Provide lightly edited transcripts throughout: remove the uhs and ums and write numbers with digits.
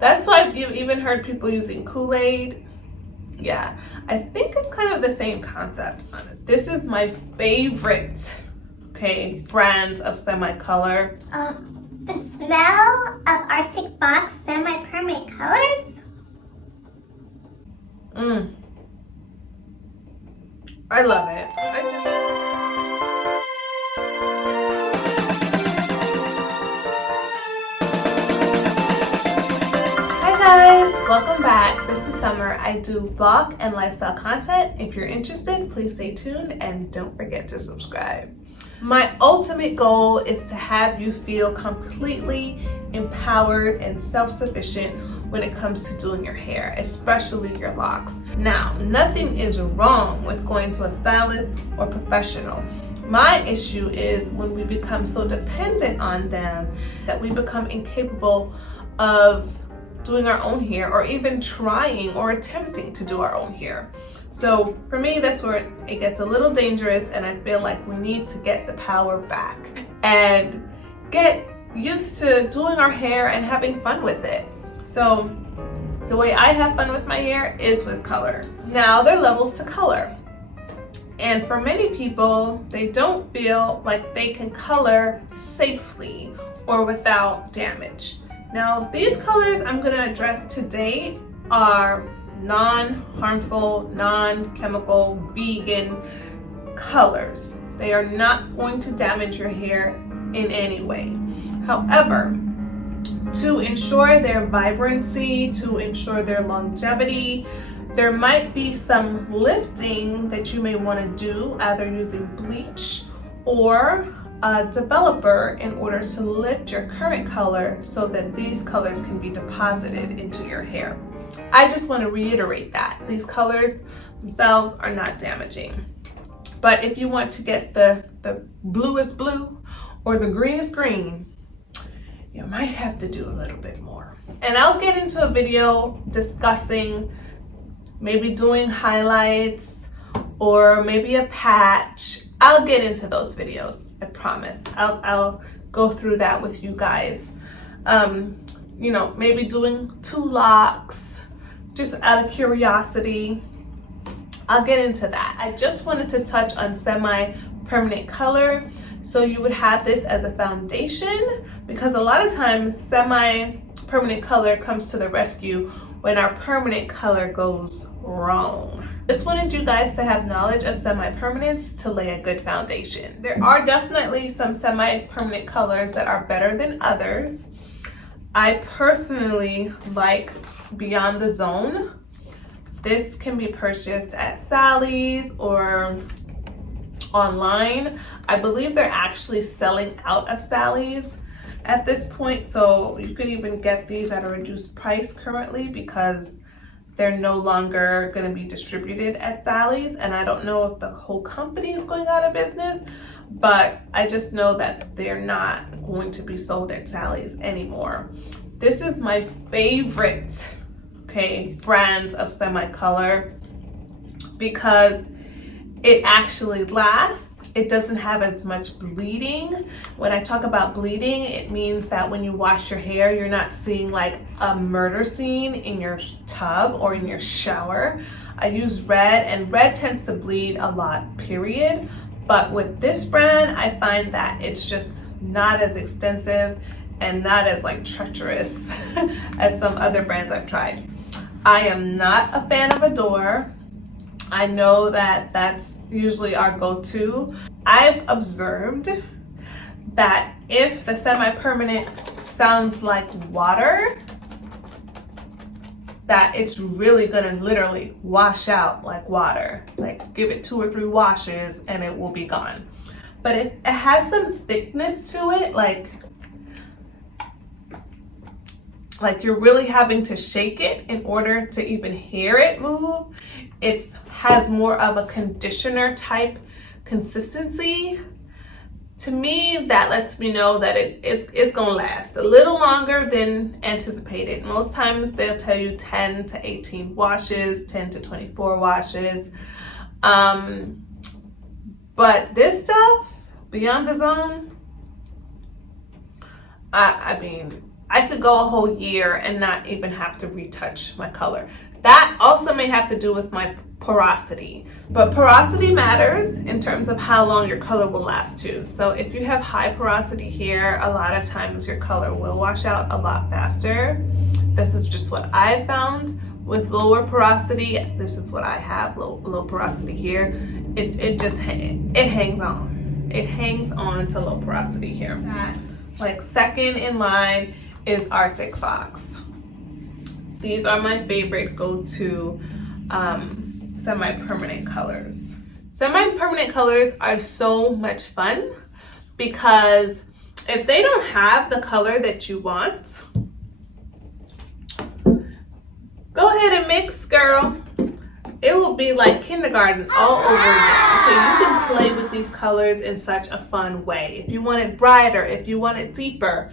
That's why you've even heard people using Kool-Aid. Yeah, I think it's kind of the same concept. This is my favorite, okay, brands of semi-color. The smell of Arctic Box semi-permanent colors? I love it. Hi guys, welcome back. This is Summer. I do blog and lifestyle content. If you're interested, please stay tuned and don't forget to subscribe. My ultimate goal is to have you feel completely empowered and self-sufficient when it comes to doing your hair, especially your locks. Now, nothing is wrong with going to a stylist or professional. My issue is when we become so dependent on them that we become incapable of doing our own hair or even trying or attempting to do our own hair. So for me, that's where it gets a little dangerous, and I feel like we need to get the power back and get used to doing our hair and having fun with it. So the way I have fun with my hair is with color. Now, there are levels to color. And for many people, they don't feel like they can color safely or without damage. Now, these colors I'm going to address today are non-harmful, non-chemical, vegan colors. They are not going to damage your hair in any way. However, to ensure their vibrancy, to ensure their longevity, there might be some lifting that you may want to do, either using bleach or a developer, in order to lift your current color so that these colors can be deposited into your hair. I just want to reiterate that these colors themselves are not damaging. But if you want to get the bluest blue or the greenest green, you might have to do a little bit more. And I'll get into a video discussing maybe doing highlights or maybe a patch. I'll get into those videos, I promise. I'll go through that with you guys. You know, maybe doing 2 locks, just out of curiosity. I'll get into that. I just wanted to touch on semi-permanent color so you would have this as a foundation, because a lot of times semi-permanent color comes to the rescue when our permanent color goes wrong. Just wanted you guys to have knowledge of semi-permanents to lay a good foundation. There are definitely some semi-permanent colors that are better than others. I personally like Beyond the Zone. This can be purchased at Sally's or online. I believe they're actually selling out of Sally's at this point, so you could even get these at a reduced price currently because they're no longer going to be distributed at Sally's, and I don't know if the whole company is going out of business, but I just know that they're not going to be sold at Sally's anymore. This is my favorite, okay, brands of semi-color because it actually lasts. It doesn't have as much bleeding. When I talk about bleeding, it means that when you wash your hair, you're not seeing like a murder scene in your tub or in your shower. I use red, and red tends to bleed a lot, period. But with this brand, I find that it's just not as extensive and not as like treacherous as some other brands I've tried. I am not a fan of Adore. I know that that's usually our go-to. I've observed that if the semi-permanent sounds like water, that it's really gonna literally wash out like water. Like give it 2 or 3 washes and it will be gone. But it has some thickness to it, like you're really having to shake it in order to even hear it move. It has more of a conditioner type consistency. To me, that lets me know that it's gonna last a little longer than anticipated. Most times they'll tell you 10 to 18 washes, 10 to 24 washes. But this stuff, Beyond the Zone, I mean, I could go a whole year and not even have to retouch my color. That also may have to do with my porosity, but porosity matters in terms of how long your color will last too. So if you have high porosity here, a lot of times your color will wash out a lot faster. This is just what I found. With lower porosity, this is what I have, low porosity here. It hangs on. It hangs on to low porosity here. Like second in line is Arctic Fox. These are my favorite go-to semi-permanent colors. Semi-permanent colors are so much fun because if they don't have the color that you want, go ahead and mix, girl. It will be like kindergarten all over again. Okay, you can play with these colors in such a fun way. If you want it brighter, if you want it deeper,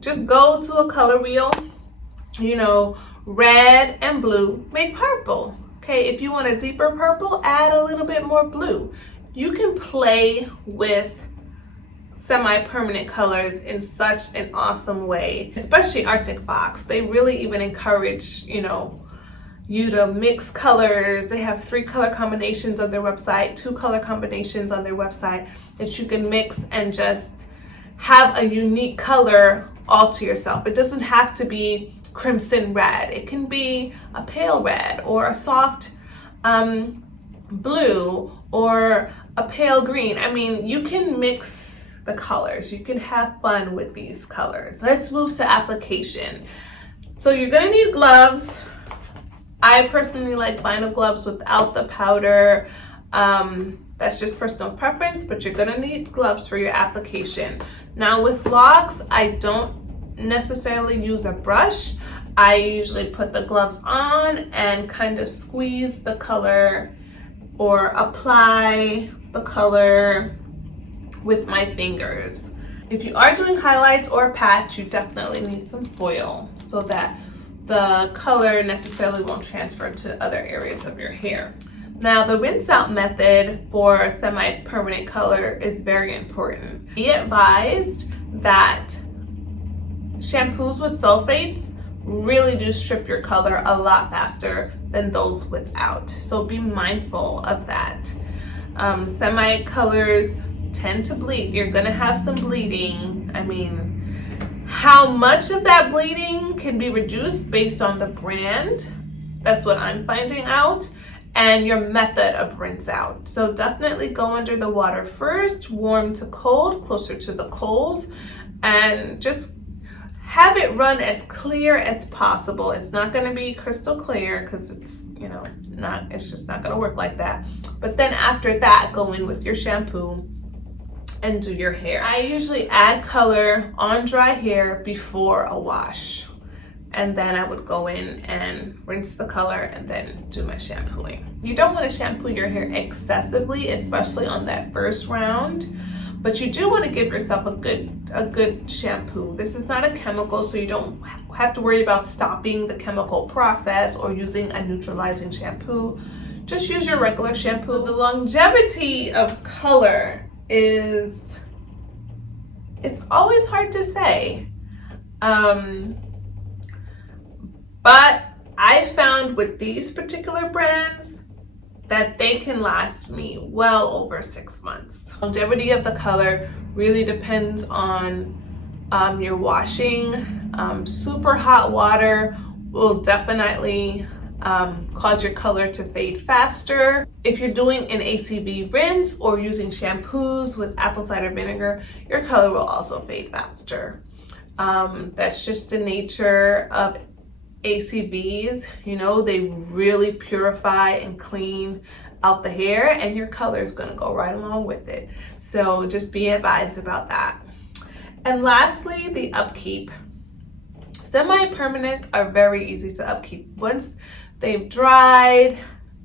just go to a color wheel, you know, red and blue, make purple. Okay, if you want a deeper purple, add a little bit more blue. You can play with semi-permanent colors in such an awesome way, especially Arctic Fox. They really even encourage, you know, you to mix colors. They have 3 color combinations on their website, 2 color combinations on their website that you can mix and just have a unique color all to yourself. It doesn't have to be crimson red. It can be a pale red or a soft blue or a pale green. I mean, you can mix the colors. You can have fun with these colors. Let's move to application. So you're gonna need gloves. I personally like vinyl gloves without the powder. That's just personal preference, but you're gonna need gloves for your application. Now with Locs, I don't necessarily use a brush. I usually put the gloves on and kind of squeeze the color or apply the color with my fingers. If you are doing highlights or patch, you definitely need some foil so that the color necessarily won't transfer to other areas of your hair. Now, the rinse out method for semi-permanent color is very important. Be advised that shampoos with sulfates really do strip your color a lot faster than those without. So be mindful of that. Semi colors tend to bleed. You're gonna have some bleeding. I mean, how much of that bleeding can be reduced based on the brand? That's what I'm finding out. And your method of rinse out. So definitely go under the water first, warm to cold, closer to the cold, and just have it run as clear as possible. It's not going to be crystal clear because it's, you know, it's just not going to work like that. But then after that, go in with your shampoo and do your hair. I usually add color on dry hair before a wash. And then I would go in and rinse the color and then do my shampooing. You don't want to shampoo your hair excessively, especially on that first round, but you do want to give yourself a good shampoo. This is not a chemical, so you don't have to worry about stopping the chemical process or using a neutralizing shampoo. Just use your regular shampoo. The longevity of color it's always hard to say. But I found with these particular brands that they can last me well over 6 months. Longevity of the color really depends on your washing. Super hot water will definitely cause your color to fade faster. If you're doing an ACV rinse or using shampoos with apple cider vinegar, your color will also fade faster. That's just the nature of ACVs. You know, they really purify and clean out the hair, and your color is going to go right along with it. So just be advised about that. And lastly, the upkeep. Semi-permanent are very easy to upkeep. Once they've dried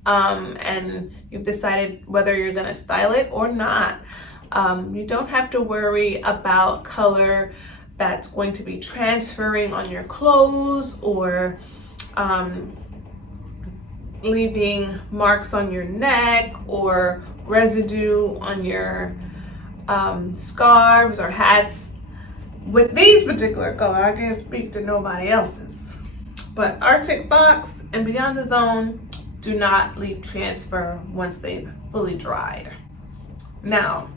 and you've decided whether you're going to style it or not, you don't have to worry about color that's going to be transferring on your clothes or leaving marks on your neck or residue on your scarves or hats. with these particular color, I can't speak to nobody else's, but Arctic Box and Beyond the Zone do not leave transfer once they've fully dried. Now,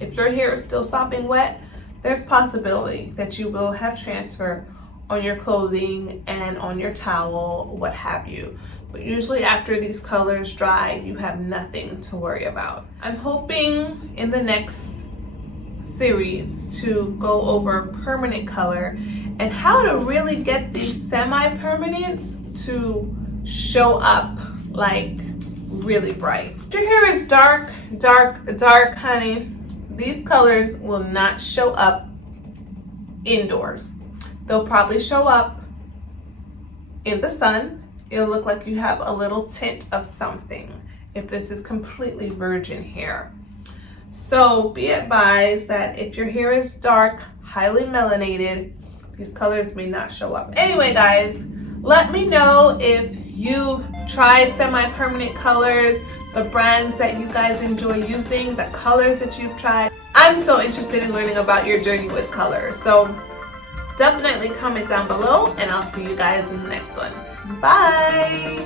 if your hair is still sopping wet, there's possibility that you will have transfer on your clothing and on your towel, what have you. But usually after these colors dry, you have nothing to worry about. I'm hoping in the next series to go over permanent color and how to really get these semi-permanents to show up like really bright. If your hair is dark, honey, these colors will not show up indoors. They'll probably show up in the sun. It'll look like you have a little tint of something if this is completely virgin hair. So be advised that if your hair is dark, highly melanated, these colors may not show up. Anyway, guys, let me know if you tried semi-permanent colors, the brands that you guys enjoy using, the colors that you've tried. I'm so interested in learning about your journey with color. So definitely comment down below, and I'll see you guys in the next one. Bye!